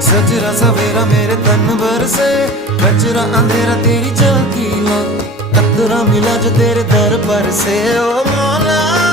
सजरा सवेरा मेरे तन बरसे, कचरा अंधेरा तेरी झांकी ला, कतरा मिला जो तेरे दर पर से। ओ मौला